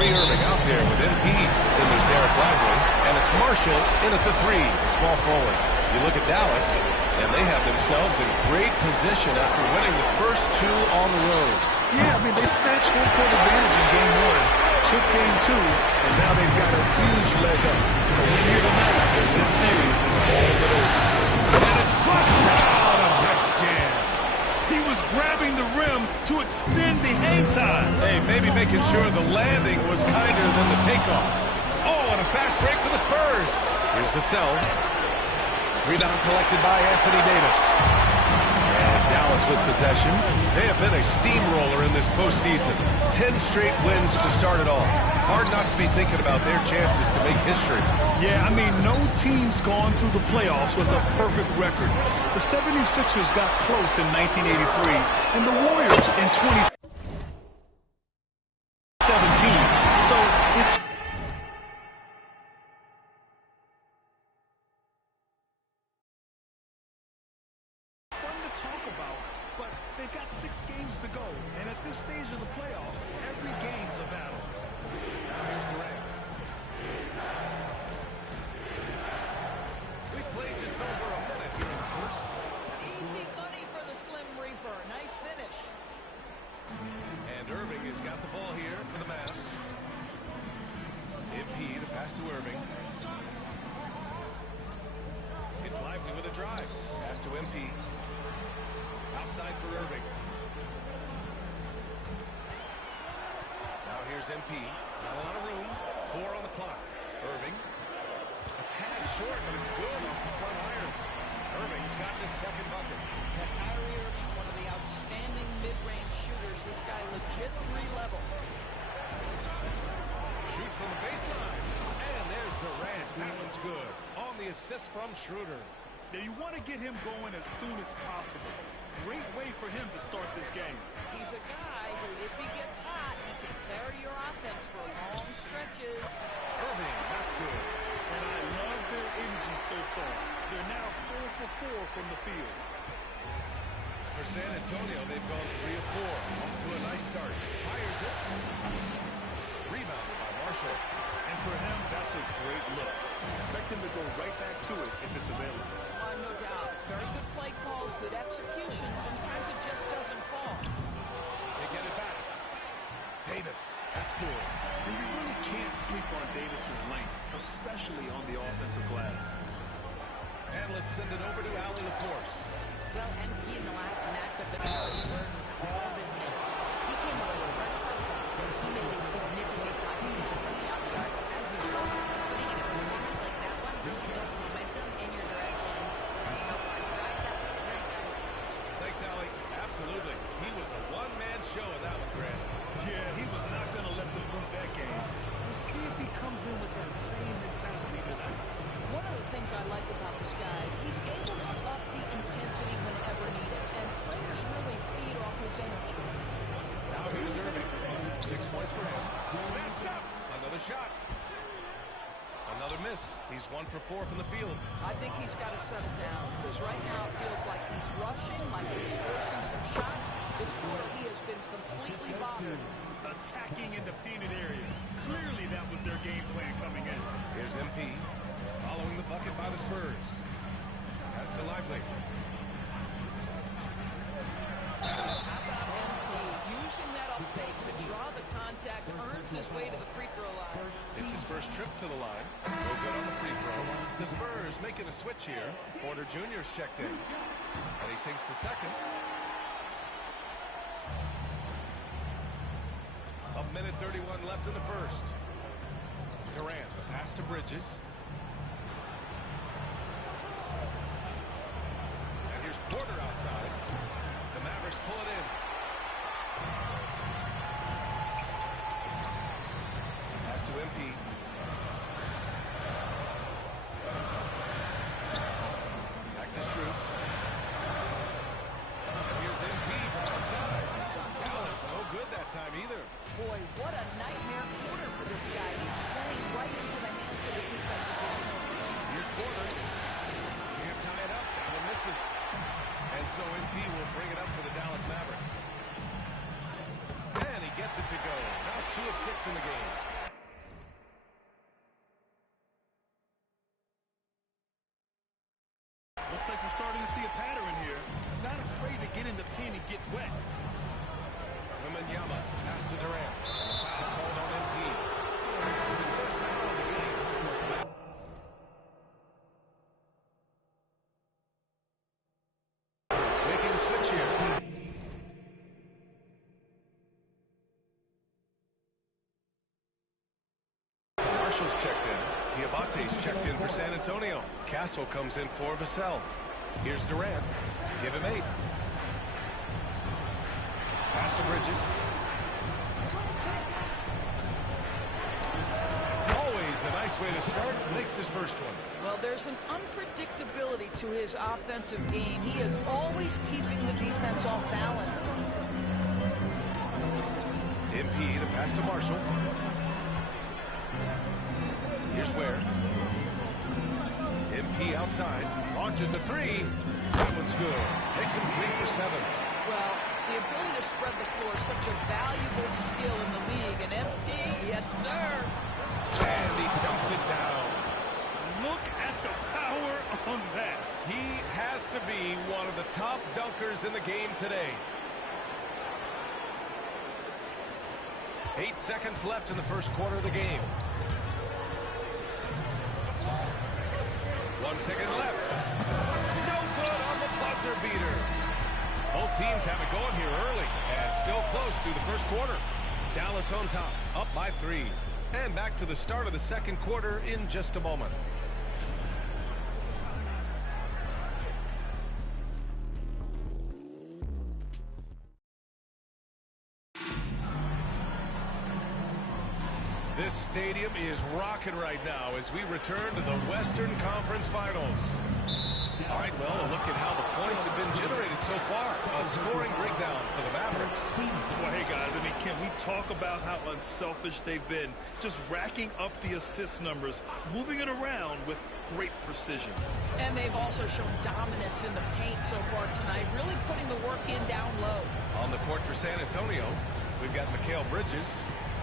Kyrie Irving out there with MP. Then there's Derek Lively. And it's Marshall in at the 3, the small forward. You look at Dallas, and they have themselves in great position after winning the first 2 on the road. Yeah, I mean, they snatched home court advantage in Game 1, took Game 2, and now they've got a huge leg up. A win here tonight, and this series is all but over. And it's flushed down, a nice jam. He was grabbing the rim to extend the hang time. Hey, maybe making sure the landing was kinder than the takeoff. Oh, and a fast break for the Spurs. Here's Vassell. Rebound collected by Anthony Davis. And Dallas with possession. They have been a steamroller in this postseason. 10 straight wins to start it all. Hard not to be thinking about their chances to make history. Yeah, I mean, no team's gone through the playoffs with a perfect record. The 76ers got close in 1983, and the Warriors in 2017. So it's fun to talk about, but they've got 6 games to go, and at this stage of the playoffs, every game's a battle. Now here's Durant. We played just over a minute here in the first. Easy money for the Slim Reaper. Nice finish. And Irving has got the ball here for the Mavs. MP to pass to Irving. It's Lively with a drive. Pass to MP. Outside for Irving. Now here's MP. Not a lot of room. 4 on the clock. Irving. A tag short, but it's good off the front iron. Irving's got his second bucket. Kyrie Irving, one of the outstanding mid-range shooters. This guy legit 3-level. Shoots from the baseline. And there's Durant. That one's good. On the assist from Schroeder. Now, you want to get him going as soon as possible. Great way for him to start this game. He's a guy who, if he gets hot, he can carry your offense for long stretches. Irving, that's good. And I love their energy so far. They're now 4 for 4 from the field. For San Antonio, they've gone 3 of 4. Off to a nice start. Fires it. Rebounded by Marshall. And for him, that's a great look. Expect him to go right back to it if it's available. No doubt. Very good play calls, good execution. Sometimes it just doesn't fall. They get it back. Davis, that's good. And you really can't sleep on Davis's length, especially on the offensive glass. And let's send it over to Allie LaForce. Well, MP in the last matchup against the Spurs was all business. He came away with front court points, and he made a significant contribution from the outside. As usual, putting in a performance like that one really builds momentum in your direction. We'll see how far he drives that way tonight, guys. Thanks, Allie. Absolutely. He was a one-man show in that one, Grant. Yeah, he was not going to let them lose that game. We'll see if he comes in with that same mentality tonight. One of the things I like about this guy, he's able to up the intensity whenever needed, and players really feed off his energy. Now here's Irving. 6 points for him. Snatched up. Another shot. Another miss. He's 1 for 4 from the field. I think he's got to settle down, because right now it feels like he's rushing, like he's forcing some shots. This quarter he has been completely bothered. Attacking in the painted area. Clearly that was their game plan coming in. Here's MP. Following the bucket by the Spurs. Pass to Lively. How about MP using that up fake to draw the contact, earns his way to the free throw line. It's his first trip to the line. No good on the free throw. The Spurs making a switch here. Porter Jr.'s checked in. And he sinks the second. A minute 31 left in the first. Durant, the pass to Bridges. And here's Porter outside. The Mavericks pull it in. Pass to MP. Back to Strus. And here's MP from outside. Dallas, no good that time either. Boy, what a nightmare quarter for this guy. He's playing right into the hands of the defensive team. Here's Porter. Can't tie it up. Down and misses. And so MP will bring it up for the Dallas Mavericks. And he gets it to go. Now 2 of 6 in the game. get wet. Wembanyama, pass to Durant. And a foul called on MP. It's his first foul of the game. It's making a switch here. Marshall's checked in. Diabate's checked in for San Antonio. Castle comes in for Vassell. Here's Durant. Give him 8. Pass to Bridges. Always a nice way to start. Makes his first one. Well, there's an unpredictability to his offensive game. He is always keeping the defense off balance. MP, the pass to Marshall. Here's where. MP outside. Launches a 3. That one's good. Makes him 3 for 7. Well, the ability to spread the floor is such a valuable skill in the league. And MP, yes, sir. And he dumps it down. Look at the power on that. He has to be one of the top dunkers in the game today. 8 seconds left in the first quarter of the game. 1 second left. No good on the buzzer beater. Both teams have it going here early and still close through the first quarter. Dallas on top, up by 3. And back to the start of the second quarter in just a moment. This stadium is rocking right now as we return to the Western Conference Finals. All right, well, a look at how the points have been generated so far. A scoring breakdown for the Mavericks. Well, hey, guys, I mean, can we talk about how unselfish they've been? Just racking up the assist numbers, moving it around with great precision. And they've also shown dominance in the paint so far tonight, really putting the work in down low. On the court for San Antonio, we've got Mikal Bridges.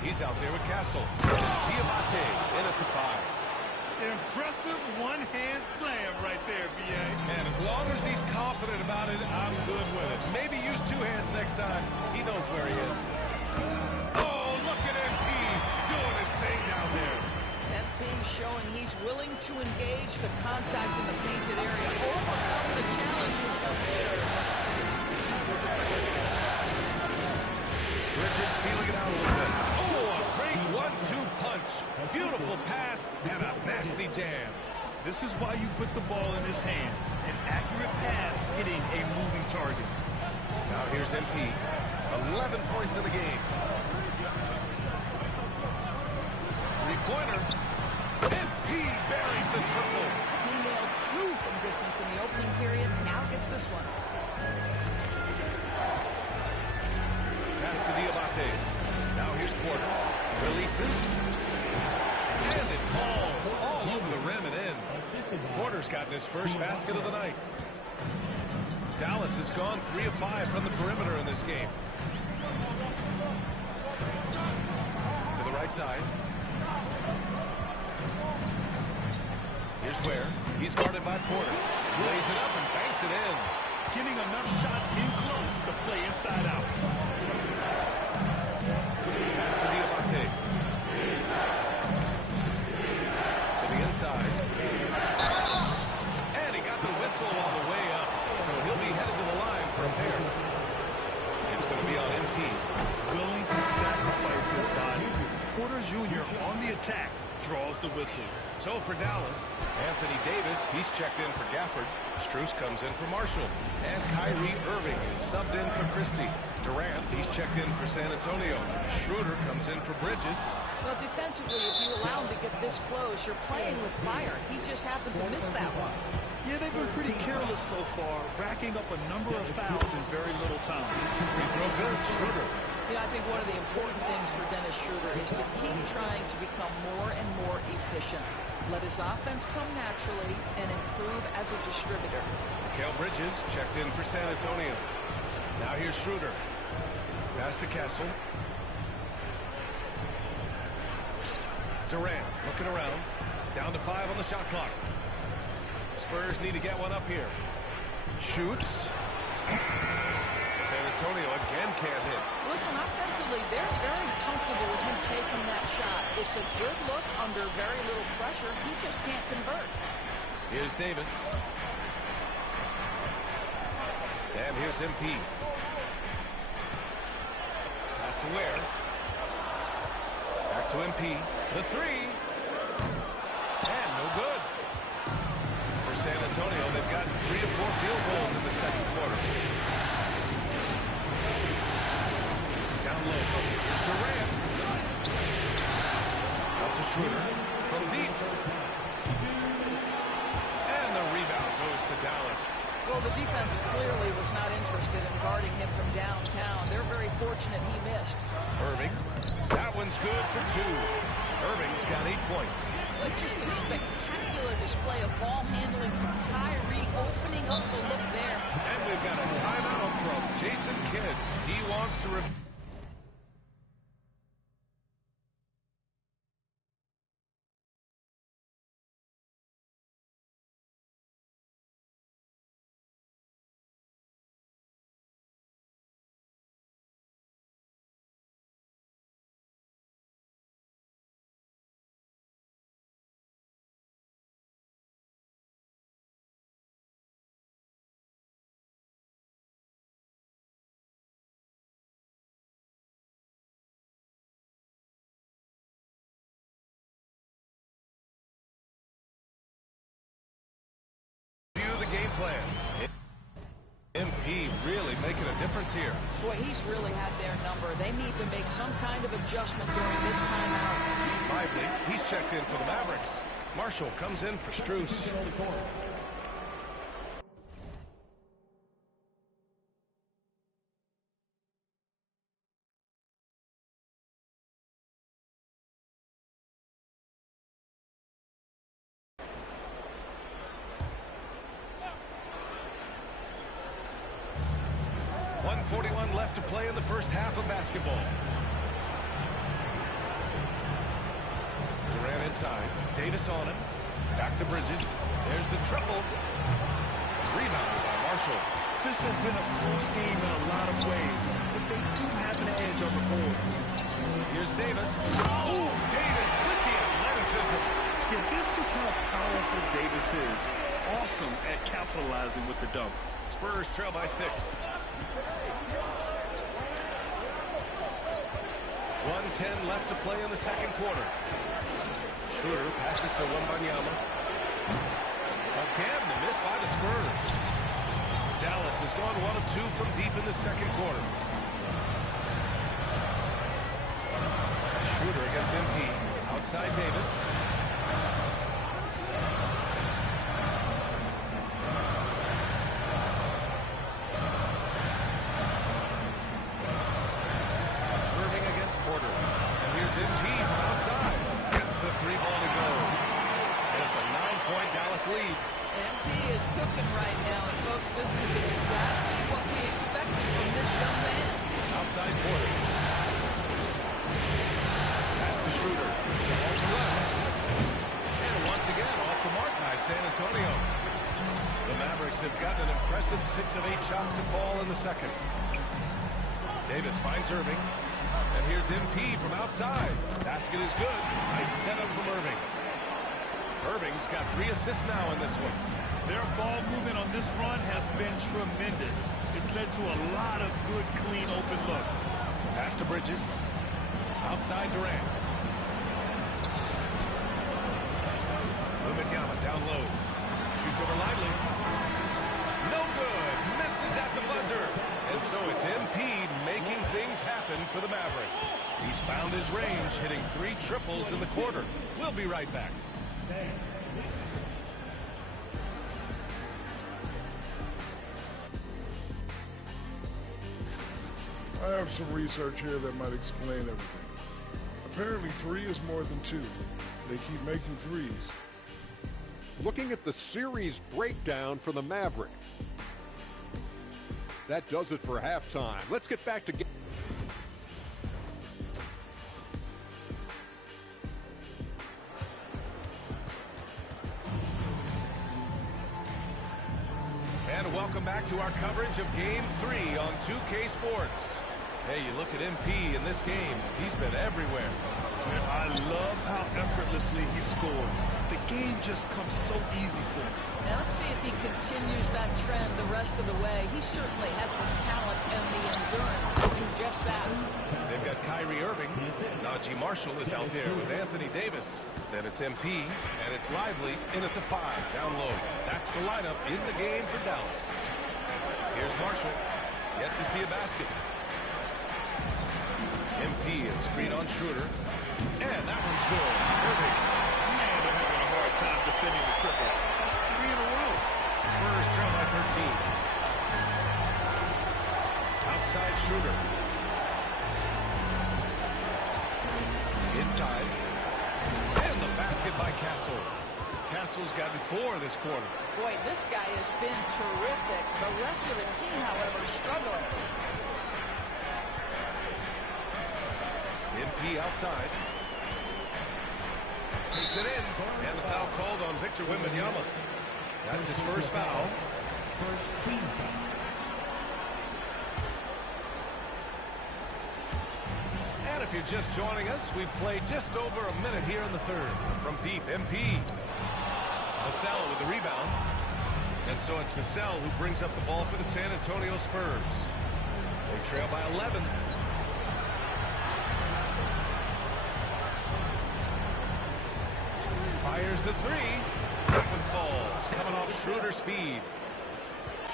He's out there with Castle. And it's Diabate in at the 5. Impressive one-hand slam right there, B.A. And as long as he's confident about it, I'm good with it. Maybe use 2 hands next time. He knows where he is. Oh, look at MP doing his thing down there. MP showing he's willing to engage the contact in the painted area, overcome the challenges necessary. Bridges feeling it out a little bit. Oh, a great 1-2 punch. Beautiful pass and a nasty jam. This is why you put the ball in his hands. An accurate pass hitting a moving target. Now here's MP. 11 points in the game. 3-pointer. MP buries the triple. He nailed 2 from distance in the opening period. Now gets this one. Pass to Diabate. Now here's Porter. Releases. And it falls all over the rim and in. Porter's gotten his first basket of the night. Dallas has gone 3 of 5 from the perimeter in this game. To the right side. Here's where. He's guarded by Porter. Lays it up and banks it in. Getting enough shots in close to play inside out. Pass to Diabate. To the inside. And he got the whistle on the way up. So he'll be headed to the line for a pair. It's going to be on MP. Willing to sacrifice his body. Porter Jr. on the attack draws the whistle. So for Dallas, Anthony Davis, he's checked in for Gafford. Strus comes in for Marshall. And Kyrie Irving is subbed in for Christie. Durant, he's checked in for San Antonio. Schroeder comes in for Bridges. Well, defensively, if you allow him to get this close, you're playing with fire. He just happened to miss that one. Yeah, they've been pretty careless so far, racking up a number of fouls in very little time. Free throw good, Schroeder. You know, I think one of the important things for Dennis Schroeder is to keep trying to become more and more efficient. Let his offense come naturally and improve as a distributor. Mikal Bridges checked in for San Antonio. Now here's Schroeder. Pass to Castle. Durant looking around. Down to 5 on the shot clock. Spurs need to get one up here. Shoots. San Antonio again can't hit. Listen, offensively, they're very comfortable with him taking that shot. It's a good look under very little pressure. He just can't convert. Here's Davis. And here's MP. Pass to Ware. Back to MP. The three. And no good. For San Antonio, they've gotten 3 of 4 field goals in the second quarter. Down low. Durant. Out to Schroeder. From deep. And the rebound goes to Dallas. Well, the defense clearly was not interested in guarding him from downtown. They're very fortunate he missed. Irving. That one's good for 2. Irving's got 8 points. But just a spectacular display of ball handling from Kyrie, opening up the look there. And we've got a timeout from Jason Kidd. He wants to game plan. MP really making a difference here. Boy, he's really had their number. They need to make some kind of adjustment during this timeout. Lively, he's checked in for the Mavericks. Marshall comes in for Strus. 1:41 left to play in the first half of basketball. Durant inside. Davis on him. Back to Bridges. There's the triple. Rebounded by Marshall. This has been a close game in a lot of ways, but they do have an edge on the boards. Here's Davis. Oh, Davis with the athleticism. Yeah, this is how powerful Davis is. Awesome at capitalizing with the dunk. Spurs trail by 6. 1:10 left to play in the second quarter. Schroeder passes to Wembanyama. Again, the miss by the Spurs. Dallas has gone 1 of 2 from deep in the second quarter. Schroeder against MP. Outside Davis. Irving against Porter. And here's MP from outside. Gets the 3 ball to go. And it's a 9-point Dallas lead. MP is cooking right now, and folks, this is exactly what we expected from this young man. Outside Porter. Pass to Schroeder. Off the left. And once again, off the mark by San Antonio. The Mavericks have gotten an impressive 6 of 8 shots to fall in the second. Davis finds Irving. And here's MP from outside. Basket is good. Nice setup from Irving. Irving's got 3 assists now in this one. Their ball movement on this run has been tremendous. It's led to a lot of good, clean, open looks. Pass to Bridges. Outside Durant. Wembanyama down low. Shoots over Lively. No good. Misses at the buzzer. And so it's MP making things happen for the Mavericks. He's found his range, hitting 3 triples in the quarter. We'll be right back. I have some research here that might explain everything. Apparently 3 is more than 2. They keep making threes. Looking at the series breakdown for the Maverick. That does it for halftime. Let's get back to And welcome back to our coverage of Game 3 on 2K Sports. Hey, you look at MP in this game, he's been everywhere. I love how effortlessly he scored. The game just comes so easy for him. Now let's see if he continues that trend the rest of the way. He certainly has the talent and the endurance to do just that. They've got Kyrie Irving. Najee Marshall is out there with Anthony Davis. Then it's MP, and it's Lively in at the 5, down low. That's the lineup in the game for Dallas. Here's Marshall. Yet to see a basket. MP is screen on Schroeder. And that one's good. Irving. Man, they're having a hard time defending the triple. That's 3 in a row. Spurs trail by 13. Outside Schroeder. Inside. And the basket by Castle. Castle's gotten 4 this quarter. Boy, this guy has been terrific. The rest of the team, however, is struggling. MP outside. Takes it in. And the foul called on Victor Wembanyama. That's his first foul. First team foul. And if you're just joining us, we've played just over a minute here in the third. From deep, MP. Vassell with the rebound. And so it's Vassell who brings up the ball for the San Antonio Spurs. They trail by 11. Fires the 3. That one falls. Coming off Schroeder's feed.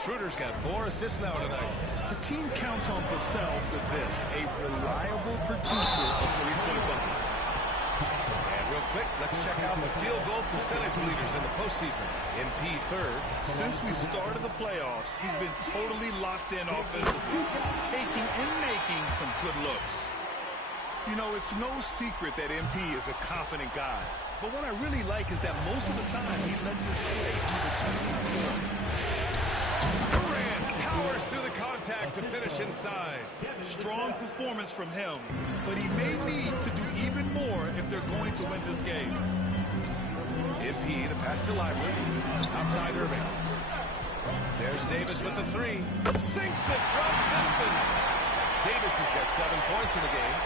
Schroeder's got 4 assists now tonight. The team counts on Vassell for this, a reliable producer of three-point buckets. And real quick, let's check out the field goal percentage leaders in the postseason. MP third. Since we started the playoffs, he's been totally locked in offensively, taking and making some good looks. You know, it's no secret that MP is a confident guy. But what I really like is that most of the time he lets his play do the talking for him. Durant powers through the contact to finish inside. Strong performance from him, but he may need to do even more if they're going to win this game. MP, the pass to Lively. Outside Irving. There's Davis with the 3. Sinks it from distance. Davis has got 7 points in the game.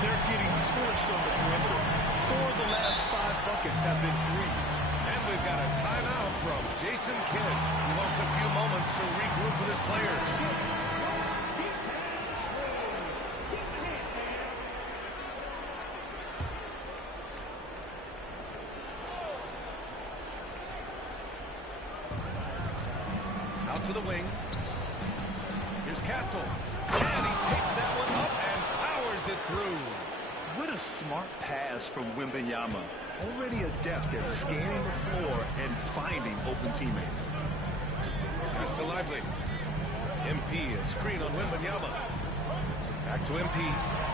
They're getting torched on the perimeter. 4 of the last 5 buckets have been threes. And we've got a timeout from Jason Kidd. He wants a few moments to regroup with his players. Out to the wing. Here's Castle. And he takes that one up and powers it through. What a smart pass from Wembanyama. Already adept at scanning the floor and finding open teammates. Pass to Lively. MP, a screen on Wembanyama. Back to MP.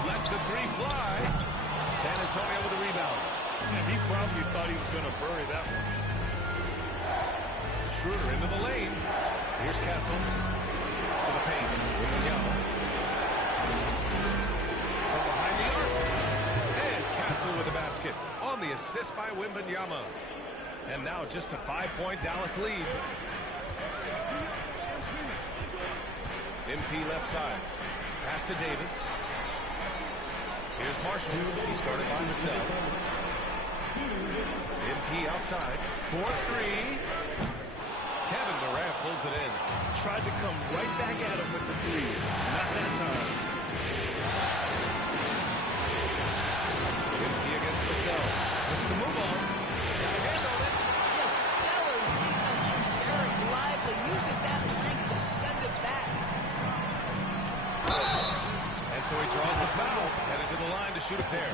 Lets the 3 fly. San Antonio with the rebound. And he probably thought he was going to bury that one. Schroeder into the lane. Here's Castle. To the paint. Wembanyama. From behind the arc. And Castle with the basket. On the assist by Wembanyama. And now just a 5-point Dallas lead. MP left side. Pass to Davis. Here's Marshall. He started by Vassell. MP outside. 4-3. Kevin Durant pulls it in. Tried to come right back at him with the 3. Not that time. MP against Vassell. Puts the move on. Got a hand on it. Just stellar defense from Derek Lively. Uses that length to send it back. And so he draws the foul. Headed to the line to shoot a pair.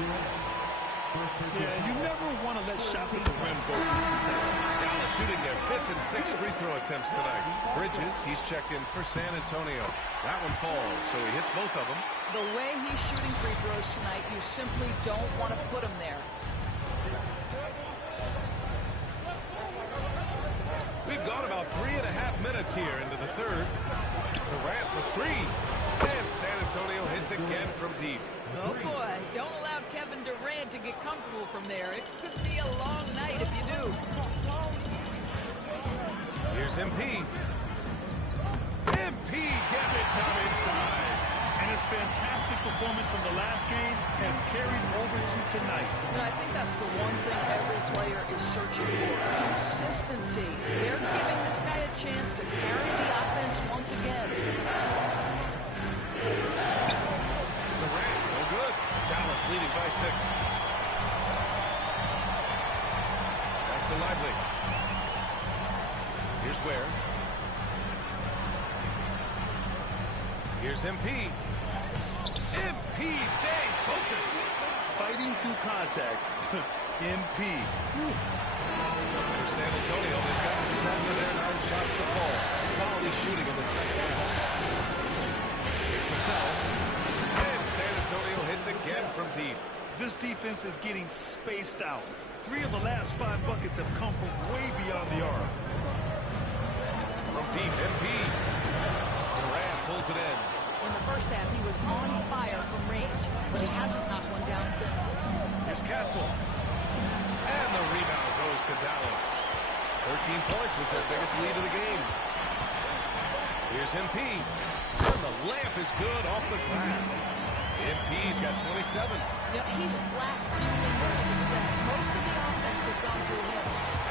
Yeah, you never want to let shots at the rim go uncontested. Dallas shooting their 5th and 6th free throw attempts tonight. Bridges, he's checked in for San Antonio. That one falls, so he hits both of them. The way he's shooting free throws tonight, you simply don't want to put him there. We've gone about 3.5 minutes here into the third. Durant for 3. And San Antonio hits again from deep. Oh boy, don't allow Kevin Durant to get comfortable from there. It could be a long night if you do. Here's MP. Time inside. And his fantastic performance from the last game has carried over to tonight. And I think that's the one thing every player is searching for. Consistency. They're giving this guy a chance to carry the offense once again. Durant, no good. Dallas leading by 6. Pass to Lively. Here's Ware. Here's MP. MP staying focused. Fighting through contact. MP. For San Antonio, they've gotten 7 of their 9 shots to fall. Quality shooting in the second half. Here's Vassell. And San Antonio hits again from deep. This defense is getting spaced out. 3 of the last 5 buckets have come from way beyond the arc. From deep, MP. Durant pulls it in. In the first half, he was on fire from range, but he hasn't knocked one down since. Here's Castle. And the rebound goes to Dallas. 13 points was their biggest lead of the game. Here's MP. And the layup is good off the glass. MP's got 27. Yeah, he's flat fueling their success. Most of the offense has gone through him.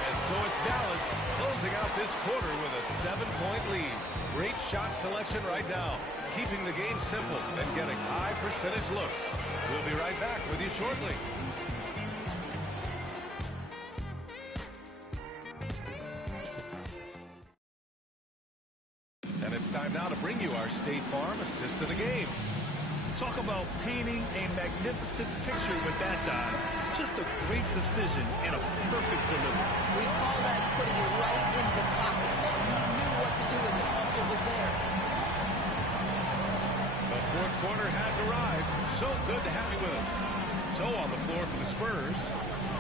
And so it's Dallas closing out this quarter with a 7-point lead. Great shot selection right now, keeping the game simple and getting high percentage looks. We'll be right back with you shortly. And it's time now to bring you our State Farm assist of the game. Talk about painting a magnificent picture with that dive. Just a great decision and a perfect delivery. We call that putting it right in the pocket, and he knew what to do with it once it was there. The fourth quarter has arrived. So good to have you with us. So on the floor for the Spurs,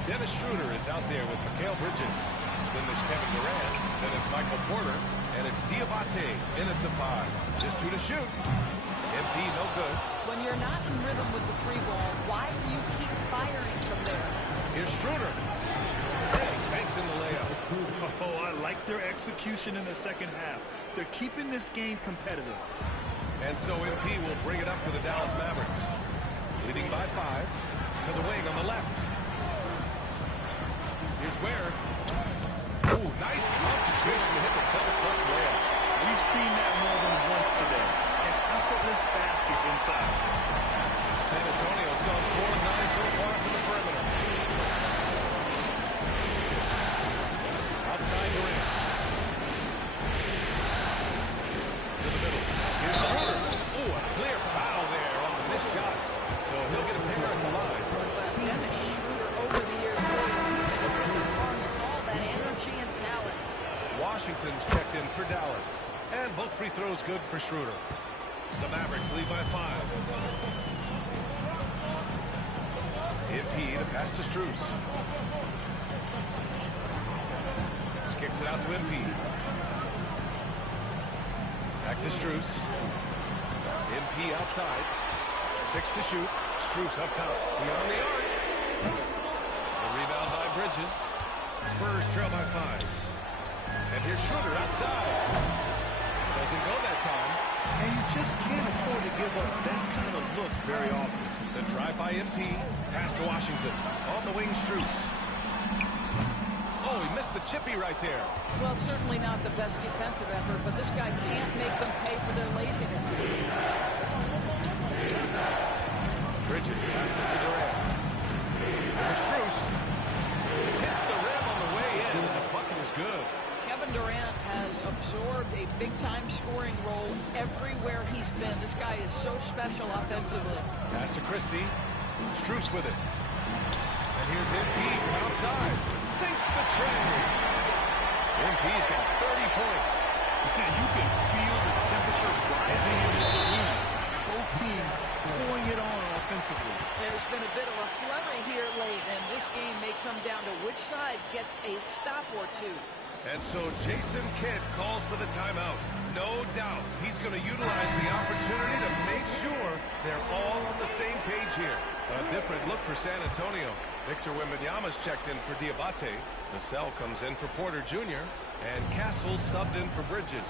Dennis Schroeder is out there with Mikal Bridges. Then there's Kevin Durant. Then it's Michael Porter. And it's Diabate in at the 5. Just 2 to shoot. MP no good. When you're not in rhythm with the free ball, why do you keep firing from there? Here's Schroeder. And banks in the layup. Oh, I like their execution in the second half. They're keeping this game competitive. And so MP will bring it up for the Dallas Mavericks. Leading by 5 to the wing on the left. Here's Ware. Ooh, nice concentration to hit the double clutch layup. We've seen that more than once today. An effortless basket inside. San Antonio's gone 4 of 9 so far from the perimeter. Outside Durant. To the middle. Here's Schroeder. Ooh, a clear foul there on the missed shot. So he'll get a pair at the line. Dennis Schroeder over the years, boys, he's harnessed all that energy and talent. Washington's checked in for Dallas. And both free throws good for Schroeder. The Mavericks lead by 5. MP to pass to Strus. Kicks it out to MP. Back to Strus. MP outside. 6 to shoot. Strus up top. Beyond the arc. The rebound by Bridges. Spurs trail by 5. And here's Schroeder outside. Doesn't go that time. And you just can't afford to give up that kind of look very often. The drive by MP. Pass to Washington. On the wing, Strus. Oh, he missed the chippy right there. Well, certainly not the best defensive effort, but this guy can't make them pay for their laziness. Bridges passes to Durant. And Strus hits the rim on the way in, and the bucket is good. Kevin Durant has absorbed a big-time scoring role everywhere he's been. This guy is so special offensively. Pass to Christie. Strus with it. And here's MP from outside. Sinks the tray. MP's got 30 points. You can feel the temperature rising in this arena. Both teams pouring it on offensively. There's been a bit of a flurry here late, and this game may come down to which side gets a stop or two. And so Jason Kidd calls for the timeout. No doubt he's going to utilize the opportunity to make sure they're all on the same page here. A different look for San Antonio. Victor Wembanyama's checked in for Diabate. Vassell comes in for Porter Jr. And Castle subbed in for Bridges.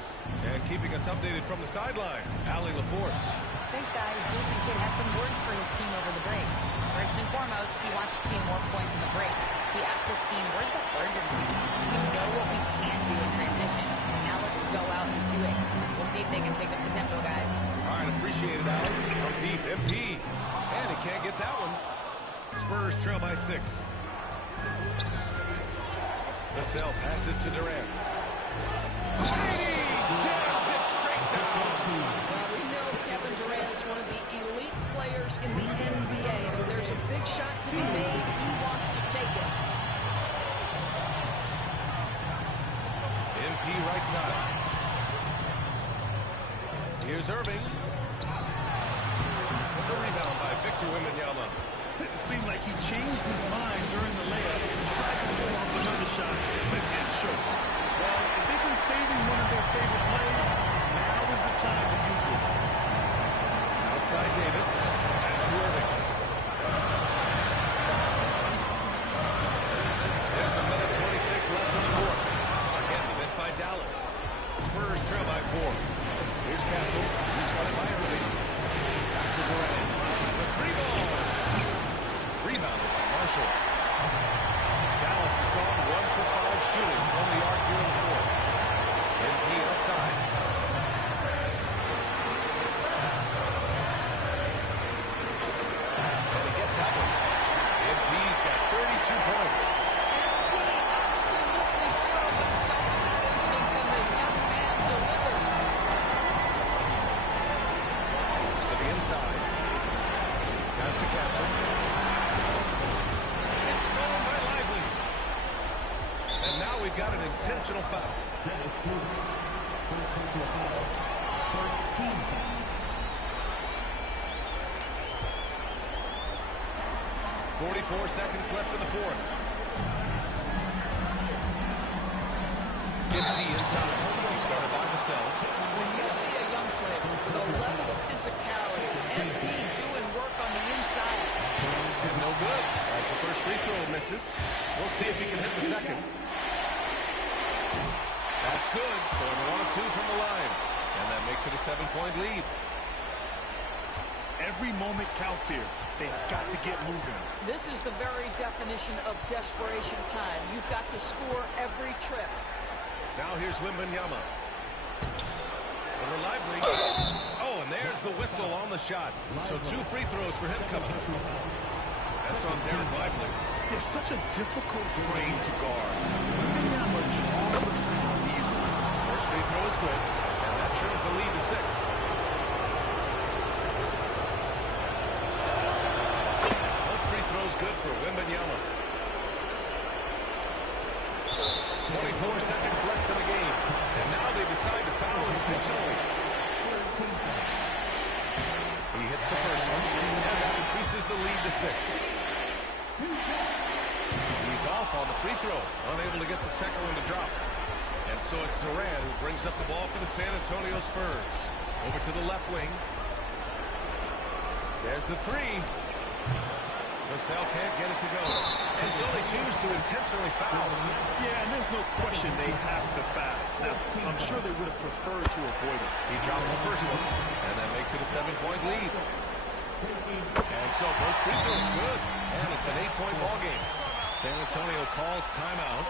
And keeping us updated from the sideline, Allie LaForce. Thanks, guys. Jason Kidd had some words for his team over the break. First and foremost, he wants to see more points in the break. He asked his team, where's the urgency? We know what we can do in transition. Now let's go out and do it. We'll see if they can pick up the tempo, guys. All right, appreciate it, Allie. From deep, MP. And he can't get that one. Spurs trail by 6. Vassell passes to Durant. Jams it straight down. Well, we know Kevin Durant is one of the elite players in the NBA, and if there's a big shot to be made, he wants to take it. MP right side. Here's Irving. The rebound by Victor Wembanyama. It seemed like he changed his mind during the layup and tried to pull off another shot, but got choked. Well, if they've been saving one of their favorite plays, now is the time to use it. Outside Davis. Pass to Irving. There's a minute 26 left in the fourth. Again, the miss by Dallas. Spurs trail by 4. Here's Castle. He's got it by Irving. Back to Durant. The 3-ball. Rebounded by Marshall. Dallas has gone 1 for 5 shooting from the arc here in the fourth. MP outside. And he gets that one. MP's got 32 points. He absolutely showed himself in that instance, and the young man delivers. To the inside. Pass to Castle. It's stolen by Lively. And now we've got an intentional foul. Dennis Schroeder. First personal foul. First team foul. 44 seconds left in the fourth. MP inside. He's guarded by Vassell. When you see a young player with a level of physicality, MP doing work on the inside. And no good as the first free throw misses. We'll see if he can hit the second. That's good. Going 1 of 2 from the line. And that makes it a 7-point lead. Every moment counts here. They have got to get moving. This is the very definition of desperation time. You've got to score every trip. Now here's Wembanyama. Over Lively. Oh, and there's the whistle on the shot. So 2 free throws for him coming. That's on Derek Lively. It's such a difficult frame to guard. Wembanyama draws the frame easily. First free throw is good. And that trims the lead to 6. Both free throws good for Wembanyama. 24 seconds left in the game. And now they decide to foul intentionally. He hits the first one. And that increases the lead to 6. He's off on the free throw. Unable to get the second one to drop. And so it's Durant who brings up the ball for the San Antonio Spurs. Over to the left wing. There's the 3. Vassell can't get it to go. And so they choose to intentionally foul. Yeah, and there's no question they have to foul. Now, I'm sure they would have preferred to avoid it. He drops the first one, and that makes it a 7-point lead. And so both free throws good, and it's an 8-point ball game. San Antonio calls timeout.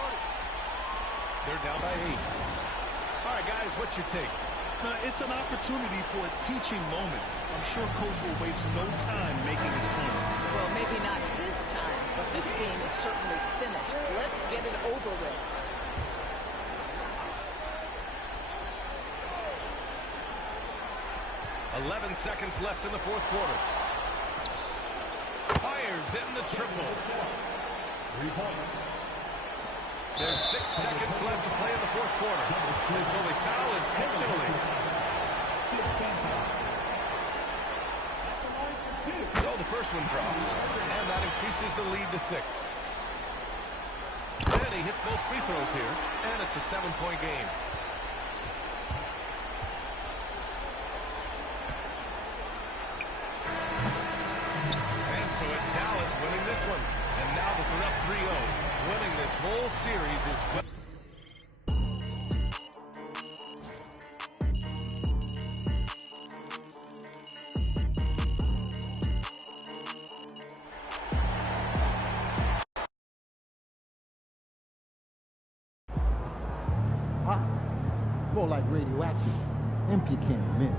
They're down by 8. All right, guys, what's your take? It's an opportunity for a teaching moment. I'm sure Coach will waste no time making his points. Well, maybe not his time, but this game is certainly finished. Let's get it over with. .11 seconds left in the fourth quarter. Fires in the triple. 3 points. There's 6 seconds left to play in the fourth quarter. And so they foul intentionally. 15 foul. So the first one drops, and that increases the lead to 6. And he hits both free throws here, and it's a 7-point game. And so it's Dallas winning this one. And now that they're up 3-0, winning this whole series is... More like radioactive. MP can't miss.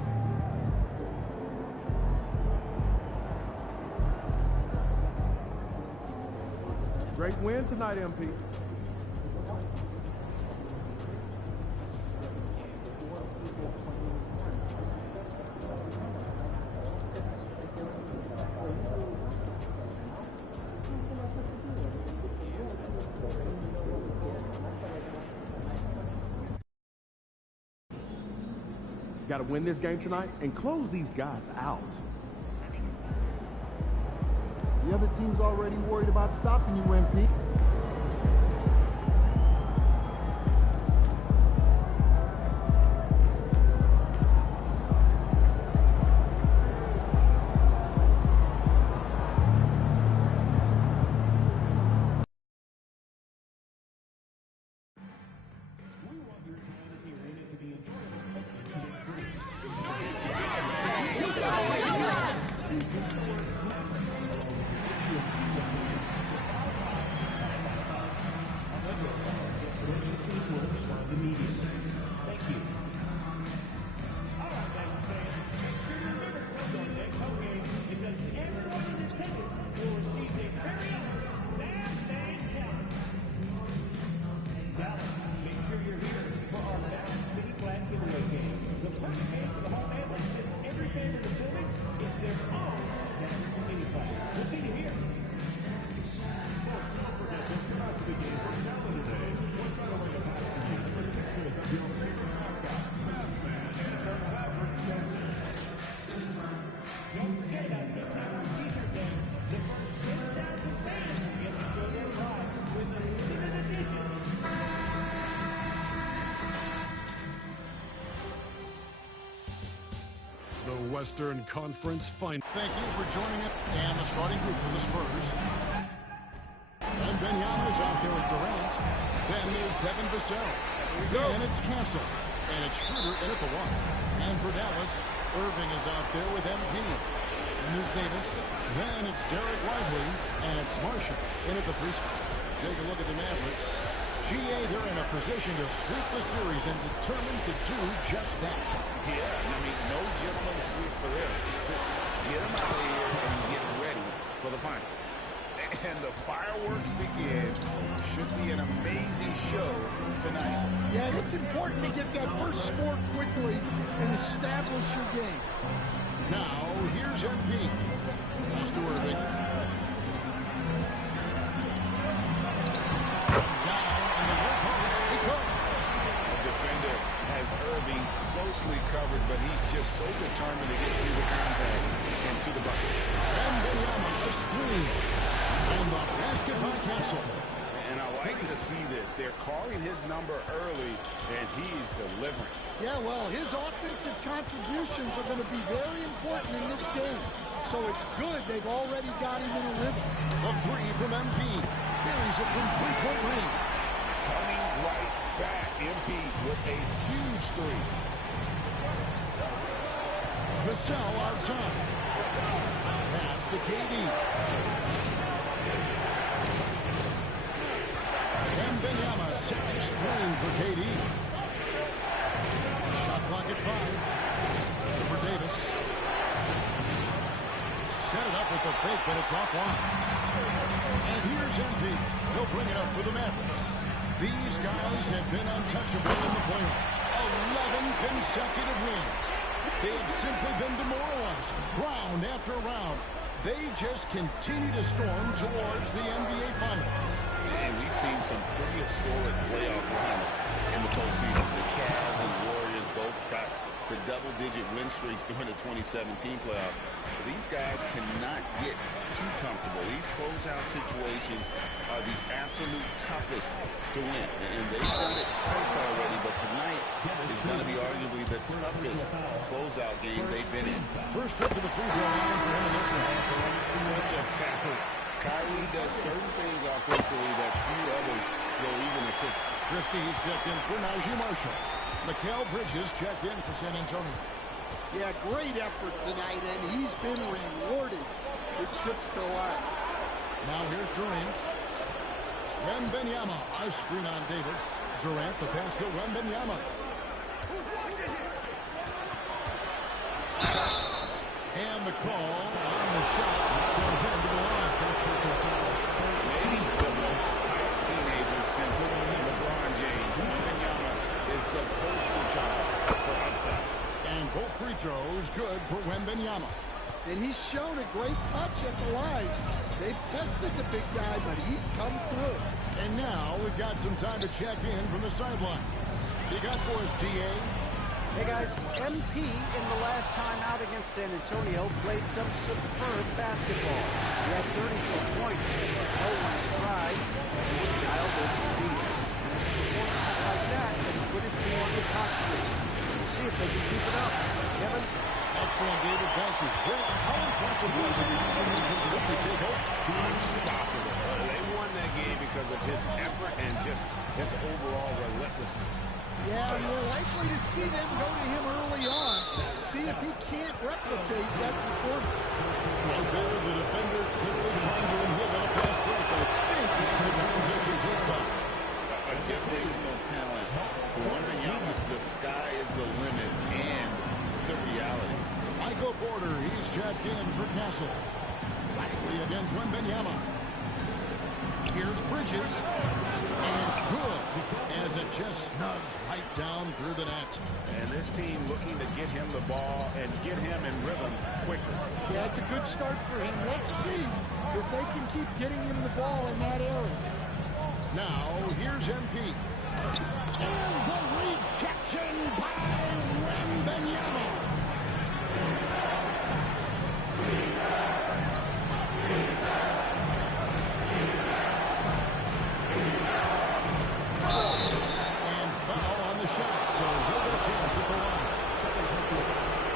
Great win tonight, MP. Got to win this game tonight and close these guys out. The other team's already worried about stopping you, MP. Western Conference Final. Thank you for joining us. And the starting group for the Spurs. And Benyama is out there with Durant. Then there's Devin Vassell. And it's Castle. And it's Schroeder in at the one. And for Dallas, Irving is out there with MP. And there's Davis. Then it's Derek Lively. And it's Marshall in at the three spot. Take a look at the Mavericks. GA, they're in a position to sweep the series and determined to do just that. Yeah, I mean, no gentleman sweep for them. Get them out of here and get ready for the final. And the fireworks begin. Should be an amazing show tonight. Yeah, and it's important to get that first score quickly and establish your game. Now, here's MP. Pass to Irving. Irving closely covered, but he's just so determined to get through the contact and to the bucket. And Benyama, a screen. And the basket by Castle. And I like to see this. They're calling his number early, and he's delivering. Yeah, well, his offensive contributions are going to be very important in this game. So it's good they've already got him in a rhythm. A three from MP. Buries it from three-point range. Coming right back. MP with a huge three. Vassell outside. Pass to KD. And Benyama sets a screen for KD. Shot clock at 5. For Davis. Set it up with the fake, but it's offline. And here's MP. He'll bring it up for the Mavericks. These guys have been untouchable in the playoffs. 11 consecutive wins. They have simply been demoralizing, round after round. They just continue to storm towards the NBA Finals. And we've seen some pretty historic playoff runs in the postseason. The Cavs and Warriors both got to double-digit win streaks during the 2017 playoffs. These guys cannot get too comfortable. These closeout situations are the absolute toughest to win. And they've done it twice already, but tonight is going to be arguably the toughest closeout game they've been in. First trip to the free throw line for him in this one. Such a tackle. Kyrie does certain things offensively that few others will even attempt. Christie's checked in for Najee Marshall. Mikal Bridges checked in for San Antonio. Yeah, great effort tonight, and he's been rewarded with trips to the line. Now here's Durant. Wembenyama, a screen on Davis. Durant, the pass to Wembenyama. And the call on the shot sends him to the line. Maybe the most hyped teenager since LeBron James. Wembanyama is the poster child for upside. And both free throws good for Wembanyama. And he's shown a great touch at the line. They've tested the big guy, but he's come through. And now we've got some time to check in from the sideline. You got for us, GA? Hey guys, MP in the last time out against San Antonio played some superb basketball. He had 34 points, no one's surprised. His style was elite. And it's performances like that that put his team on this hot streak. We'll see if they can keep it up. Kevin? Excellent, David. Thank you. Great. How impressive was it watching him completely take over? Unstoppable. They won that game because of his effort and just his overall relentlessness. Yeah, and we're likely to see them go to him early on. See if he can't replicate that performance. Right there, the defenders clearly trying to inhibit a pass break. I think that's a transition to a foul. A generational talent. Wembanyama, the sky is the limit and the reality. Michael Porter, he's checked in for Castle. Likely against Wembanyama. Here's Bridges. And good, as it just snugs right down through the net. And this team looking to get him the ball and get him in rhythm quicker. Yeah, it's a good start for him. Let's see if they can keep getting him the ball in that area. Now, here's MP. And the rejection by Wembanyama. And foul on the shot, so he'll get a chance at the line.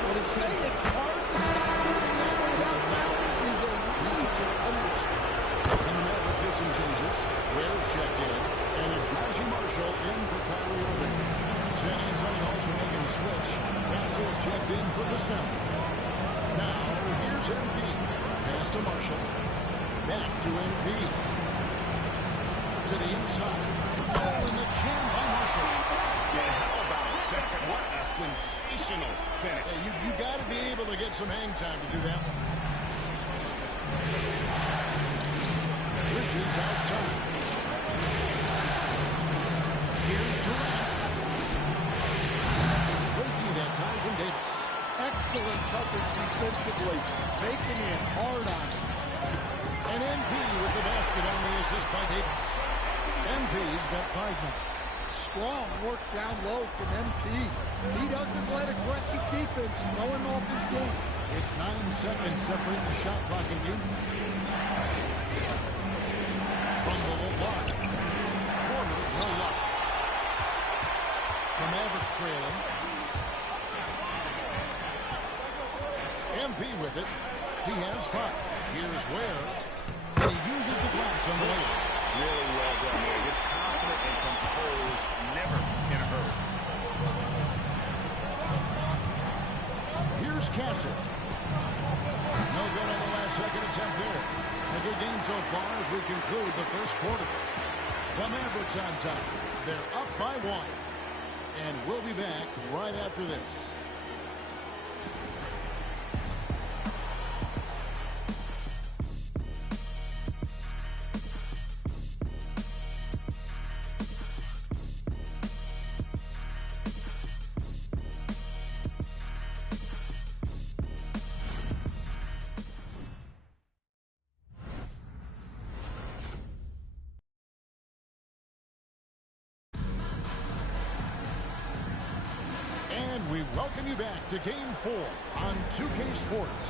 Well, to say it's hard to stop Wembanyama without fouling is a major understatement. And the Mavericks with some changes. Ware's checked in, and it's Najee Marshall in for Kyrie Irving. San Antonio also making a switch. Castle's checked in for the center. Now, here's MP. Pass to Marshall. Back to MP. To the inside. Oh, and the jam by Marshall. Yeah, how about that? What a sensational finish. Hey, you got to be able to get some hang time to do that one. Bridges outside. Here's Durant. Great D that time from Davis. Excellent coverage defensively. Making it hard on him. And MP with the basket on the assist by Davis. MP's got 5 now. Strong work down low from MP. He doesn't let aggressive defense throw him off his game. It's 9 seconds separating the shot clock and game. From the low block. Corner, no luck. The Mavericks trailing. MP with it. He has 5. Here's Ware. And he uses the glass on the way. Really well done there. Just confident and composed, never in a hurry. Here's Castle. No good on the last second attempt there. A good game so far as we conclude the first quarter. The Mavericks on top. They're up by 1. And we'll be back right after this. We welcome you back to Game 4 on 2K Sports.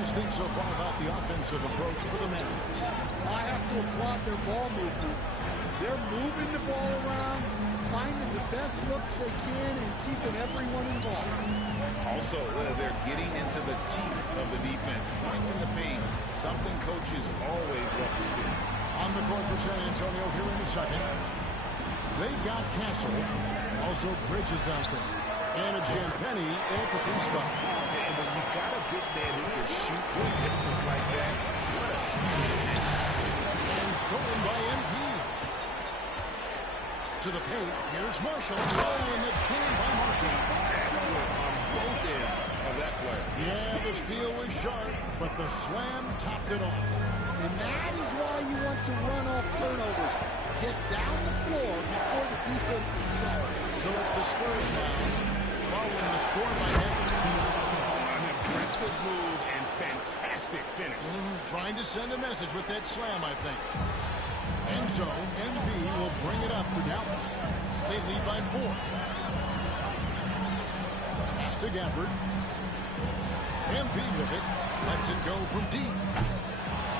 guys think so far about the offensive approach for the Mavericks? I have to applaud their ball movement. They're moving the ball around, finding the best looks they can, and keeping everyone involved. Also, they're getting into the teeth of the defense. Points in the paint, something coaches always love to see. On the court for San Antonio here in the second. They've got Castle. Also Bridges out there. And a Jampeni at the free spot. And when you've got a big man who can shoot from distance like that, what a huge advantage. And stolen by MP. To the paint. Here's Marshall. Oh, and the jam by Marshall. Excellent on both ends of that play. Yeah, the steal was sharp, but the slam topped it off. And that is why you want to run off turnovers. Get down the floor before the defense is set. So it's the Spurs now, following the score by Evans. An aggressive move and fantastic finish. Trying to send a message with that slam, I think. And so, MB will bring it up for Dallas. They lead by 4. Pass to Gafford. MB with it. Lets it go from deep.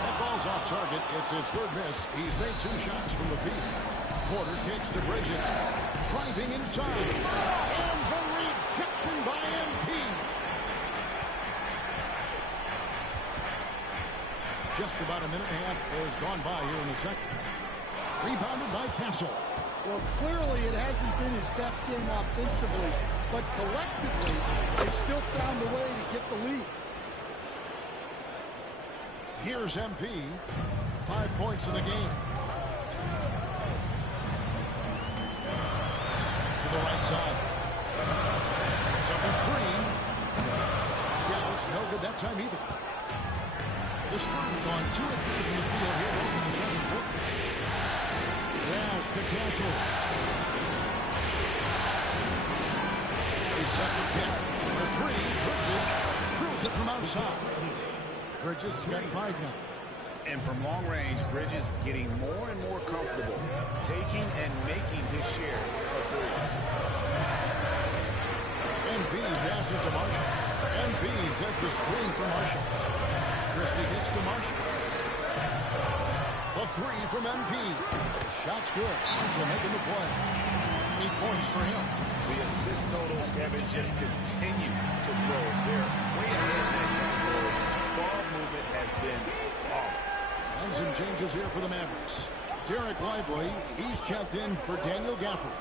That ball's off target. It's his third miss. He's made 2 shots from the field. Porter kicks to Bridges. Driving inside. And the rejection by MP. Just about a minute and a half has gone by here in the second. Rebounded by Castle. Well, clearly it hasn't been his best game offensively, but collectively, they've still found a way to get the lead. Here's MP. 5 points in the game. To the right side. It's up at 3. Dallas no good that time either. The Spurs have gone 2 of 3 from the field here in the second quarter. Pass to Castle. A second kick. The 3. Bridges drills it from outside. Bridges got 5 now. And from long range, Bridges getting more and more comfortable, taking and making his share of threes. MP passes to Marshall. MP sets the screen for Marshall. Christie hits to Marshall. A 3 from MP. Shot's good. Marshall making the play. 8 points for him. The assist totals, Kevin, just continue to grow. They're way ahead of that category. Ball movement has been flawless. And some changes here for the Mavericks. Derek Lively, he's checked in for Daniel Gafford.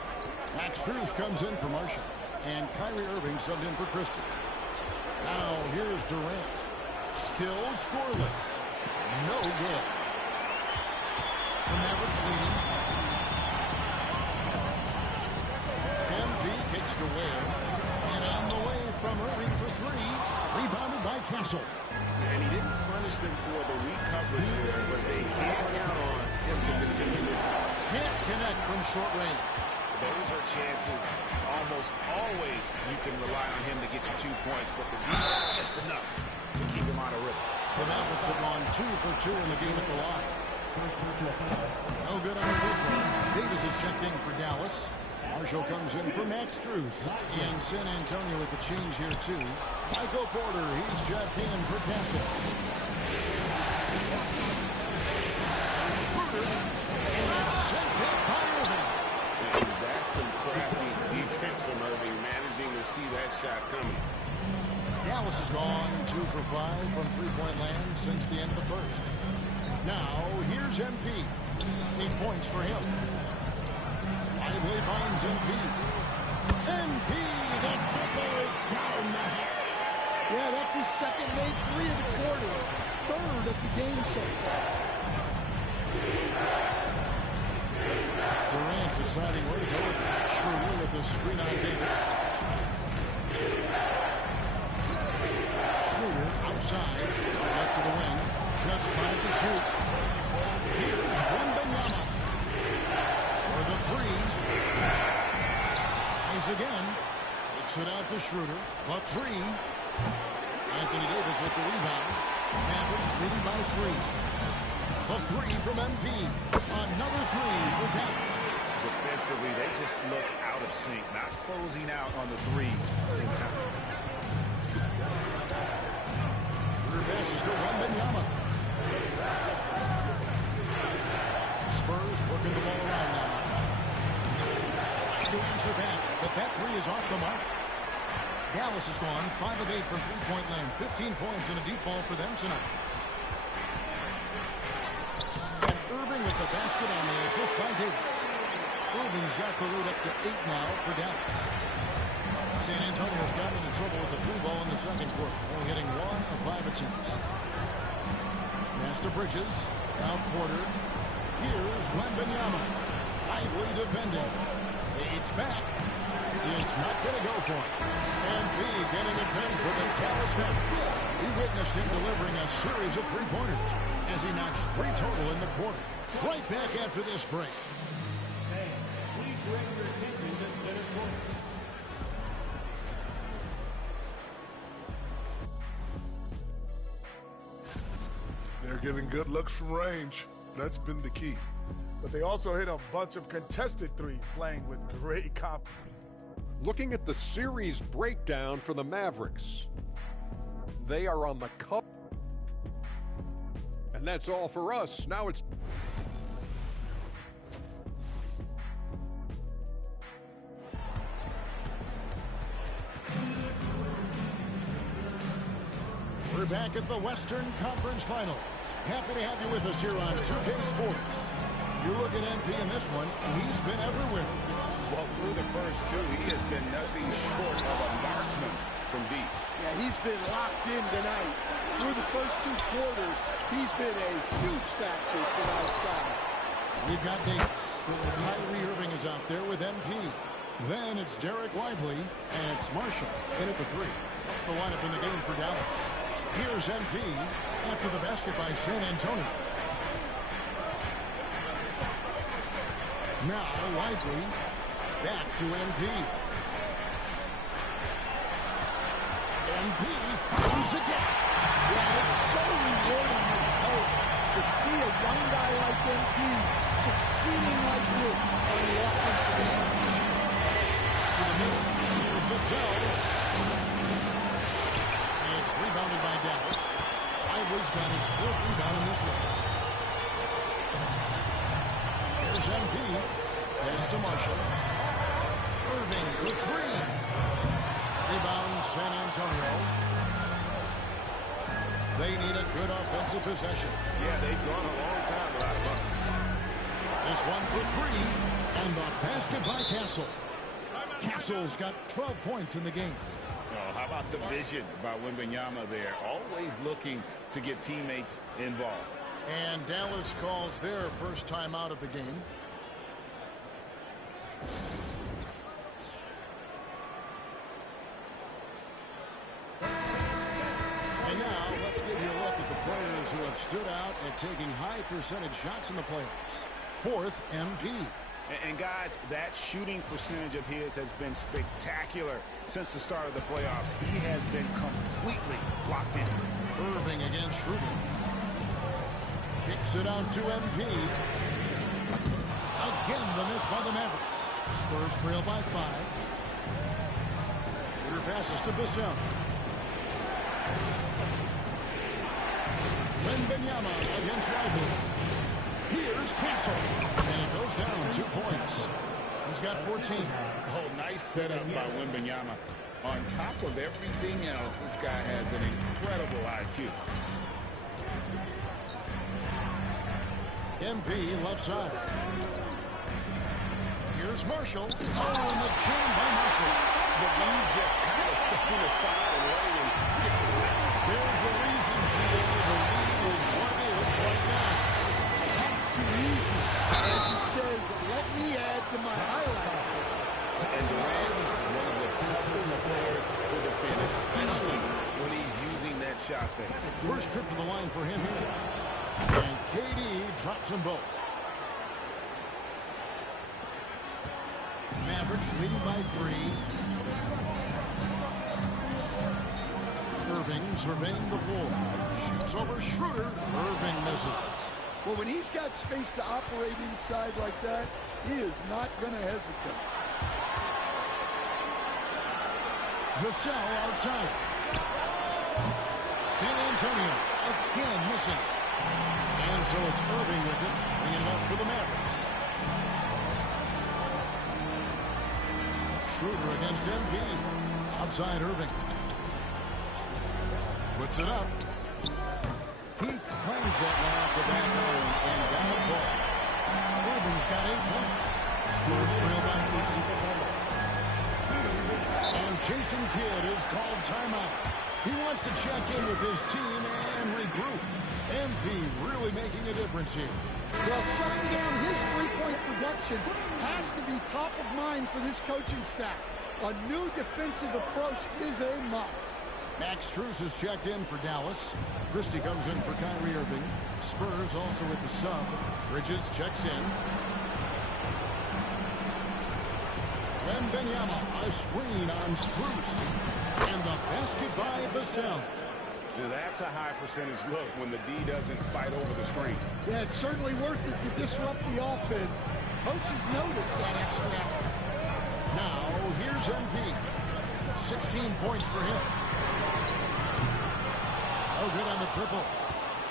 Max Strus comes in for Marshall. And Kyrie Irving subbed in for Christie. Now here's Durant. Still scoreless. No good. The Mavericks lead. MP kicks to Ware. And on the way from Irving for 3. Rebounded by Castle. And he didn't punish them for the weak coverage there, but they can't count on him to continue this out. Can't connect from short range. Those are chances almost always you can rely on him to get you 2 points, but the defense just enough to keep him out of rhythm. The Mavericks have gone 2 for 2 in the game at the line. No good on the free throw. Davis is checked in for Dallas. Marshall comes in for Max Strus. And San Antonio with the change here too. Michael Porter, he's checked in for Castle. And sent back by Irving. And that's some crafty defense from Irving, managing to see that shot coming. Dallas has gone 2 for 5 from three-point land since the end of the first. Now, here's MP. 8 points for him. Lively finds MP. MP, the triple is down the hatch. Yeah, that's his second made 3 of the quarter. Third of the game so far. Durant deciding where to go with it. Schroeder with the screen on Davis. Schroeder outside. Left to the wing. Just 5 to shoot. Here's Wembanyama. For the 3. Tries again. Takes it out to Schroeder. The 3. Anthony Davis with the rebound. Mavericks leading by 3. The 3 from MP. Another 3 for Dallas. Defensively, they just look out of sync, not closing out on the threes in time. passes to Wembanyama. Spurs working the ball around now. Trying to answer back, but that three is off the mark. Dallas is gone 5 of 8 from three-point land. 15 points and a deep ball for them tonight. And Irving with the basket on the assist by Davis. Irving's got the lead up to 8 now for Dallas. San Antonio's gotten into trouble with the free ball in the second quarter, only hitting 1 of 5 attempts. Pass to Bridges. Now Porter. Here's Wembanyama. Lively defending. Fades back. Is not going to go for it. And B getting it done for the Dallas Mavericks. We witnessed him delivering a series of three-pointers as he knocks 3 total in the quarter. Right back after this break. Please direct your attention to center court. They're getting good looks from range. That's been the key. But they also hit a bunch of contested threes, playing with great confidence. Looking at the series breakdown for the Mavericks. They are on the cup. And that's all for us. Now it's... We're back at the Western Conference Finals. Happy to have you with us here on 2K Sports. You look at MP in this one, he's been everywhere. Well, through the first 2, he has been nothing short of a marksman from deep. Yeah, he's been locked in tonight. Through the first 2 quarters, he's been a huge factor from outside. We've got Davis. Kyrie Irving is out there with MP. Then it's Derek Lively, and it's Marshall in at the 3. That's the lineup in the game for Dallas. Here's MP after the basket by San Antonio. Now Lively back to MP. MP finds again. Yeah, it's so rewarding as a coach to see a young guy like MP succeeding like this on the offensive end. To the middle. Here's Vassell. It's rebounded by Dallas. Lively's got his 4th rebound in this one. Here's MP. Pass to Marshall. Irving for 3. Rebound San Antonio. They need a good offensive possession. Yeah, they've gone a long time without a bucket. This one for 3. And the basket by Castle. Castle's got 12 points in the game. Oh, how about the vision by Wembanyama there? Always looking to get teammates involved. And Dallas calls their first time out of the game. And now let's give you a look at the players who have stood out and taking high percentage shots in the playoffs. 4th, MP. And guys, that shooting percentage of his has been spectacular since the start of the playoffs. He has been completely locked in. Irving against Schroeder. Kicks it out to MP. Again, the miss by the Mavericks. Spurs trail by 5. Schroeder passes to Vassell. Wembanyama against Lively. Here's Castle. And it goes down 2 points. He's got 14. Oh, nice setup by Wembanyama. On top of everything else, this guy has an incredible IQ. MP left side. Here's Marshall. Oh, and the jam by Marshall. The lead just kind of stepping aside and letting him get the win. There's a reason, GA. The lead is what it is right now. That's too easy. As he says, let me add to my highlight. And Durant, one of the toughest players to defend, especially when he's using that shot thing. First trip to the line for him here. And KD drops them both. Mavericks leading by 3. Irving surveying the floor. Shoots over Schroeder. Irving misses. Well, when he's got space to operate inside like that, he is not going to hesitate. Vassell outside. San Antonio again missing. And so it's Irving with it, bringing it up for the Mavericks. Schroeder against MP. Outside Irving. Puts it up. He claims that one off the back iron and down it falls. Irving's got 8 points. Spurs trail by 5. And Jason Kidd is called timeout. He wants to check in with his team and regroup. MP really making a difference here. Well, shutting down his three-point production has to be top of mind for this coaching staff. A new defensive approach is a must. Max Strus is checked in for Dallas. Christie comes in for Kyrie Irving. Spurs also with the sub. Bridges checks in. Wembanyama, a screen on Strus. And the basket by Vassell. That's a high percentage look when the D doesn't fight over the screen. Yeah, it's certainly worth it to disrupt the offense. Coaches notice that extra effort. Now, here's MP. 16 points for him. Oh, good on the triple.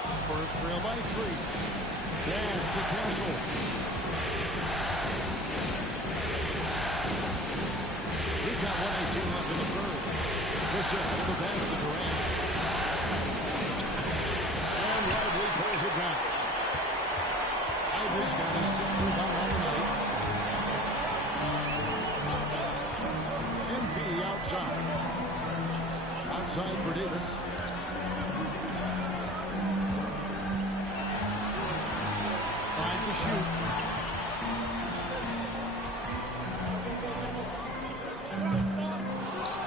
Spurs trail by 3. Pass to Castle. We've got 1:18 left in the third. This just the pass to Durant. And Lively pulls it down. Lively's got his 6th rebound on the night. MP outside. Outside for Davis. 5 to shoot.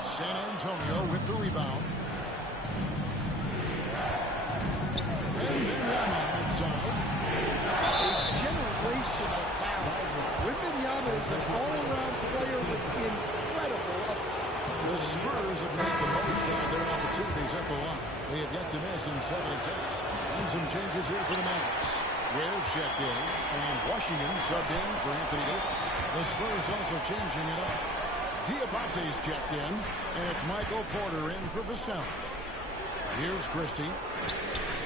San Antonio with the rebound. Wembanyama outside. A generational talent. Wembanyama is an all-around player with incredible upside. The Spurs have made the most out of their opportunities at the line. They have yet to miss in 7 attempts. And some changes here for the Mavericks. Ware's checked in, and Washington subbed in for Anthony Davis. The Spurs also changing it up. Diabate's checked in, and it's Michael Porter in for Vassell. Here's Christie.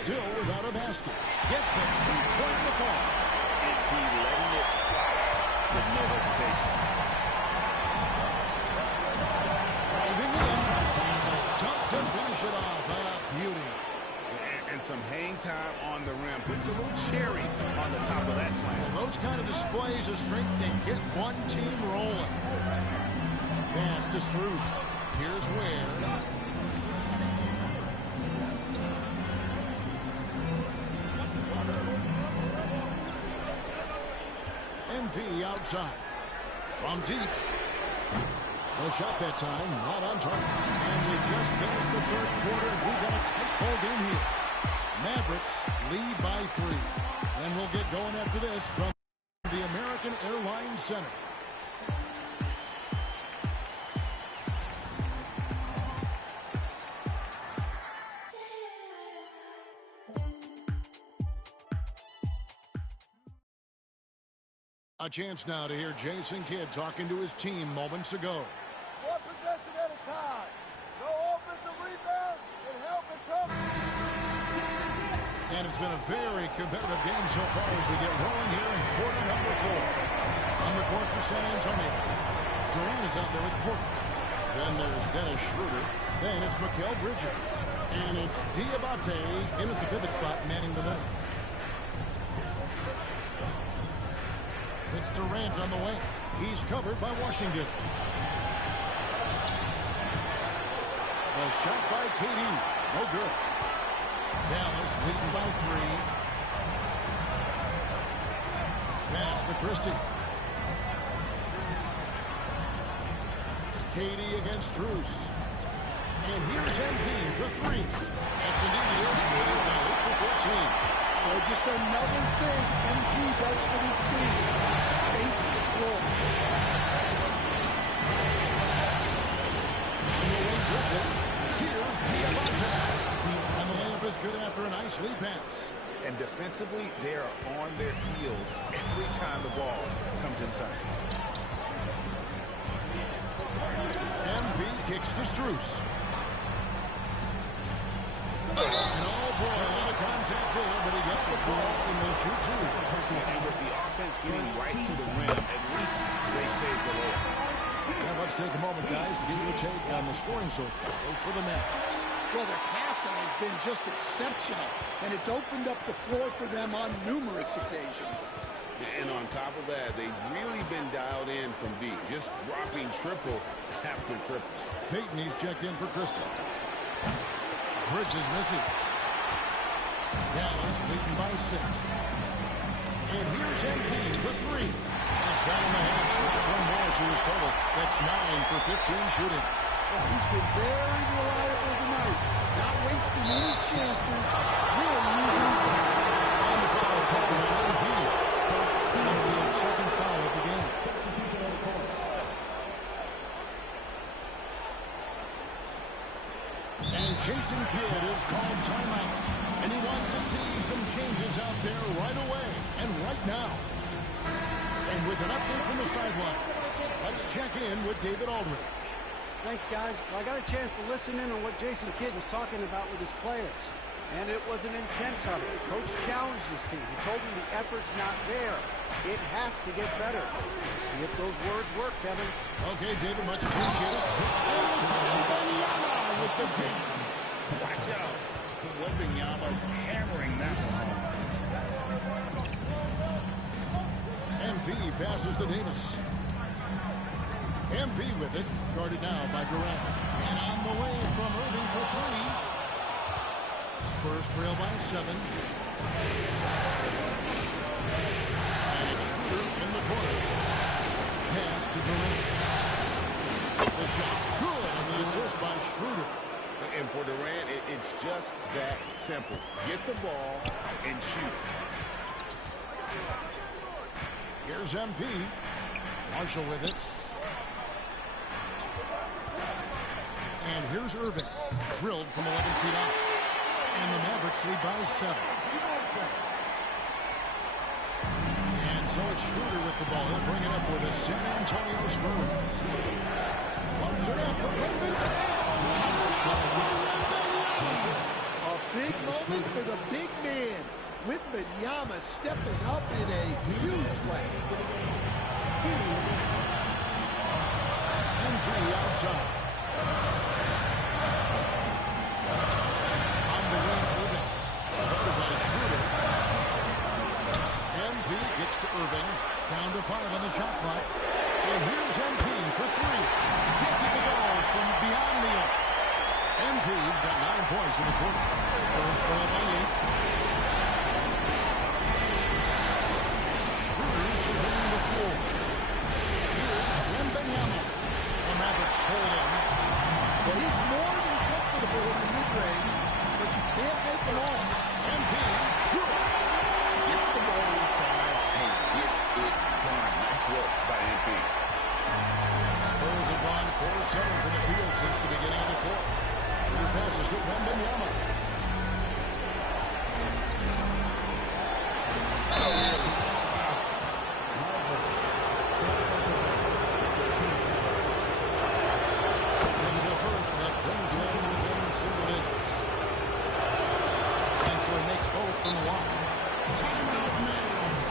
Still without a basket. Gets the 3-point to fall. And he letting it fly with no hesitation. Driving in, and a dunk to finish it off. Beauty. And some hang time on the rim. Puts a little cherry on the top of that slam. Well, those kind of displays of strength can get one team rolling. Pass to Strus. Here's Ware. MP outside. From deep. The shot that time, not on target. And we just finished the third quarter, and we've got a tight ball game here. Mavericks lead by 3. And we'll get going after this from the American Airlines Center. A chance now to hear Jason Kidd talking to his team moments ago. One possession at a time. No offensive rebounds and help and tough. And it's been a very competitive game so far as we get rolling here in quarter number 4. On the court for San Antonio. Durant is out there with Porter. Then there's Dennis Schroeder. Then it's Mikal Bridges. And it's Diabate in at the pivot spot, manning the middle. It's Durant on the wing. He's covered by Washington. The shot by KD. No good. Dallas leading by 3. Pass to Christie. KD against Strus. And here's MP for 3. Yes, indeed, he is. It is now 8 for 14. Well, just another thing MP does for this team. Space the floor. Here's Diabate. And the layup is good after a nice lead pass. And defensively, they are on their heels every time the ball comes inside. MP kicks to Strus. call, and they'll shoot two. And with the offense getting right to the rim, at least they saved the layup. Now let's take a moment, guys, to get your take on the scoring so far for the Mavericks. Well, their passing has been just exceptional, and it's opened up the floor for them on numerous occasions. And on top of that, they've really been dialed in from deep, just dropping triple after triple. Peyton, he's checked in for Crystal. Bridges misses. Dallas leading by 6. And here's MP for 3. That's down on the hash. That's one more to his total. That's 9 for 15 shooting. Well, he's been very reliable tonight. Not wasting any chances. Really using his head. On the foul call on MP. That'll be his second foul of the game. And Jason Kidd is called timeout. And he wants to see some changes out there right away and right now. And with an update from the sideline, let's check in with David Aldridge. Thanks, guys. Well, I got a chance to listen in on what Jason Kidd was talking about with his players. And it was an intense huddle. The coach challenged his team. He told them the effort's not there. It has to get better. See if those words work, Kevin. Okay, David, much appreciated. And it's Wembanyama with the jam. Watch out. Wembanyama hammering that one home. MP passes to Davis. MP with it, guarded now by Durant. And on the way from Irving for 3. Spurs trail by 7. And it's Schroeder in the corner. Pass to Durant. The shot's good, and the assist by Schroeder. And for Durant, it's just that simple. Get the ball and shoot. Here's MP. Marshall with it. And here's Irving. Drilled from 11 feet out. And the Mavericks lead by 7. And so it's Schroeder with the ball. He'll bring it up for the San Antonio Spurs. Plugs it up. A big moment for the big man. Wembanyama stepping up in a huge way. And to the outside. On the wing, Irving. Started by Schroeder. MP gets to Irving. Down to 5 on the shot clock. And here's MP for 3. Gets it to go from beyond the arc. MP's got 9 points in the quarter. Spurs trail by 8. Schroeder surveying the floor. Here's Wembanyama. The Mavericks pull it in. Well, he's more than comfortable in the mid-range, but you can't make him all. MP. Good. Gets the ball inside and gets it done. Nice work by MP. Spurs have gone 4 of 7 from the field since the beginning of the fourth. Your passes to Wembanyama. It's the first that brings them within single digits. And so he makes both from the line. Timeout, Mavs.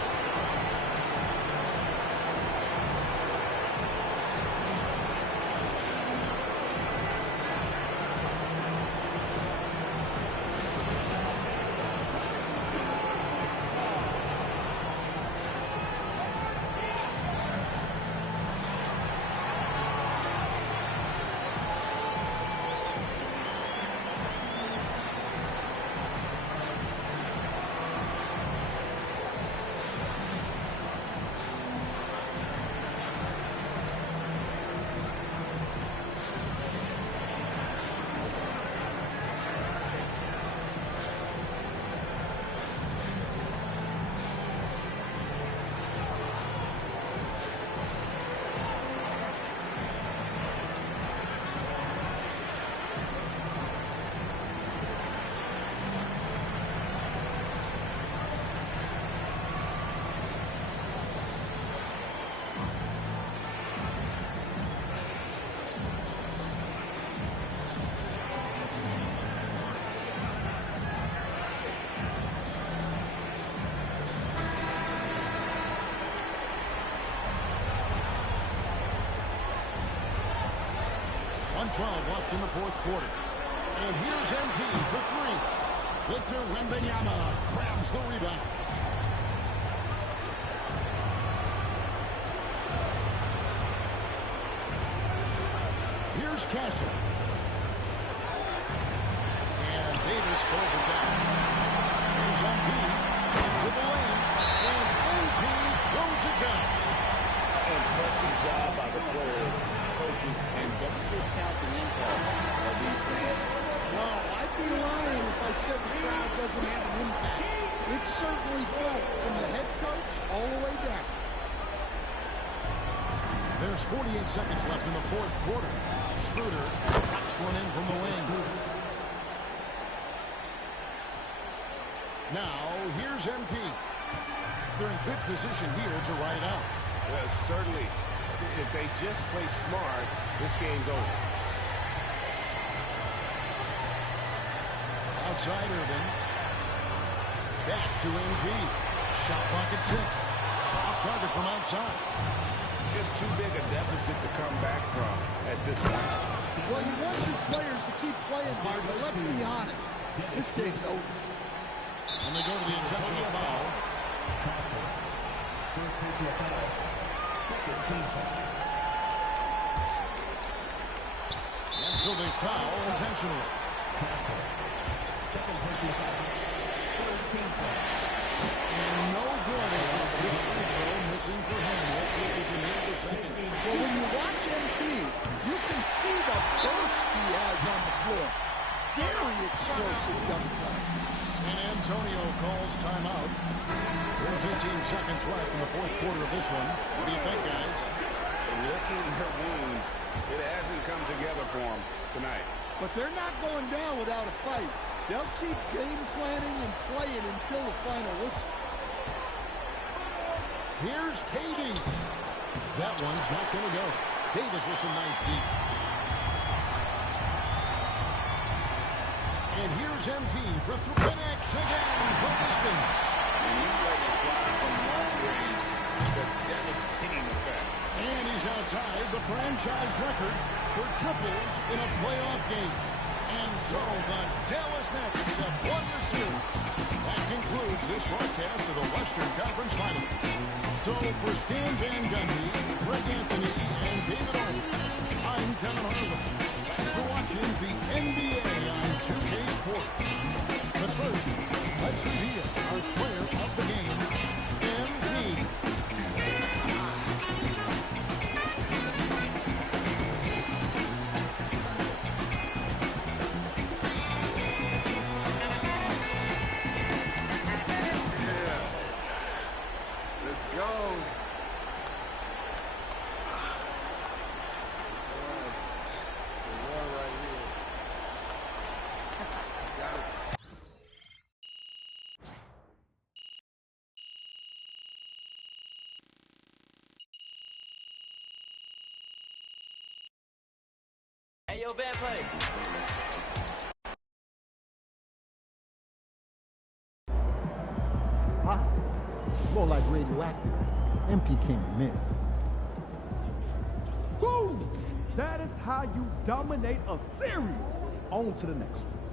1:12 left in the fourth quarter. And here's MP for three. Victor Wembanyama grabs the rebound. Here's Castle. And Davis pulls it down. Here's MP into the lane. And MP throws it down. Impressive job by the players, coaches, and don't discount the impact of these fans. Well, I'd be lying if I said the crowd doesn't have an impact. It's certainly felt from the head coach all the way down. There's 48 seconds left in the fourth quarter. Schroeder pops one in from the wing. Now, here's MP. They're in good position here to ride it out. Certainly. If they just play smart, this game's over. Outside Irvin. Back to MP. Shot clock at 6. Off target from outside. Just too big a deficit to come back from at this point. Well, you want your players to keep playing hard, but let's be honest. This game's over. And they go to the intentional foul. First personal foul. Second team foul. And so they foul intentionally. Second personal foul. Third team foul. And no good. This free throw missing for him. Let's see if we can hit the second. Well, when you watch MP, you can see the burst he has on the floor. Very explosive young play. San Antonio calls timeout. There's 18 seconds left in the fourth quarter of this one. What do you think, guys? Licking their wounds. It hasn't come together for them tonight. But they're not going down without a fight. They'll keep game planning and playing until the final whistle. Here's KD. That one's not going to go. Davis with some nice deep. And here's MP for connects again from distance. And you let it fly from long range. It's a devastating effect. And he's now tied the franchise record for triples in a playoff game. And so the Dallas Mavericks have won the series. That concludes this broadcast of the Western Conference Finals. So for Stan Van Gundy, Greg Anthony, and David Olin, I'm Kevin Harlan. Thanks for watching the NBA on 2K Sports. But first, let's reveal our player of the game, MP. Hey, yo, bad play. Hot. More like radioactive. MP can't miss. Boom! That is how you dominate a series. On to the next one.